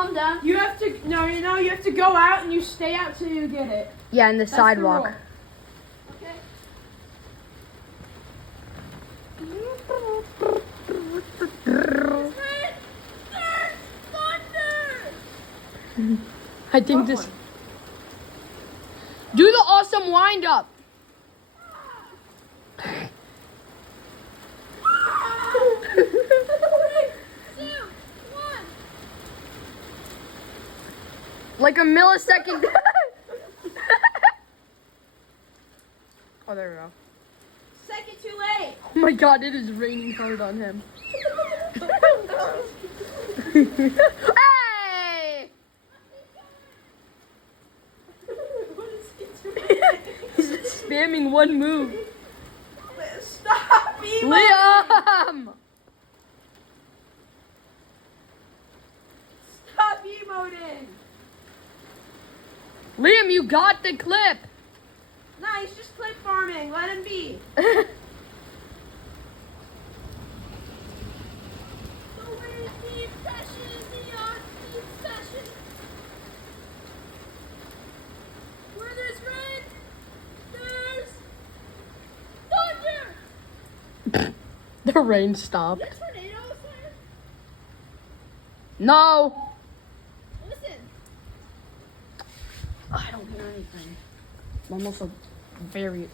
calm down. You have to, no, you have to go out and you stay out till you get it. Yeah, in the That's sidewalk. The rule. I think this. Do the awesome wind up. Like a millisecond. Oh, there we go. Second too late. Oh my god, it is raining hard on him. Hey! He's just spamming one move. Stop emoting. Liam! Stop emoting. Liam, you got the clip. Nice, just clip farming. Let him be. Where there's rain, there's thunder. The rain stopped. Is there tornadoes there? No. Listen. I don't hear anything. I'm also very.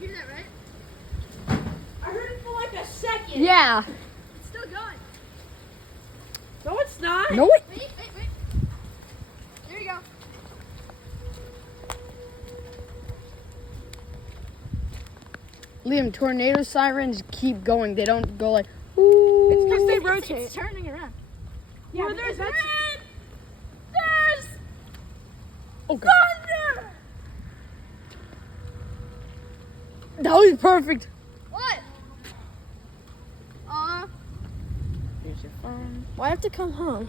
You hear that, right? I heard it for like a second. Yeah. It's still going. No, it's not. No, it. Wait. There you go. Liam, tornado sirens keep going. They don't go like. Ooh. It's because they rotate. It's turning around. Yeah, Where there's that's- rain, there's Oh, God. thunder. That was perfect. What? Here's your phone. Why have to come home?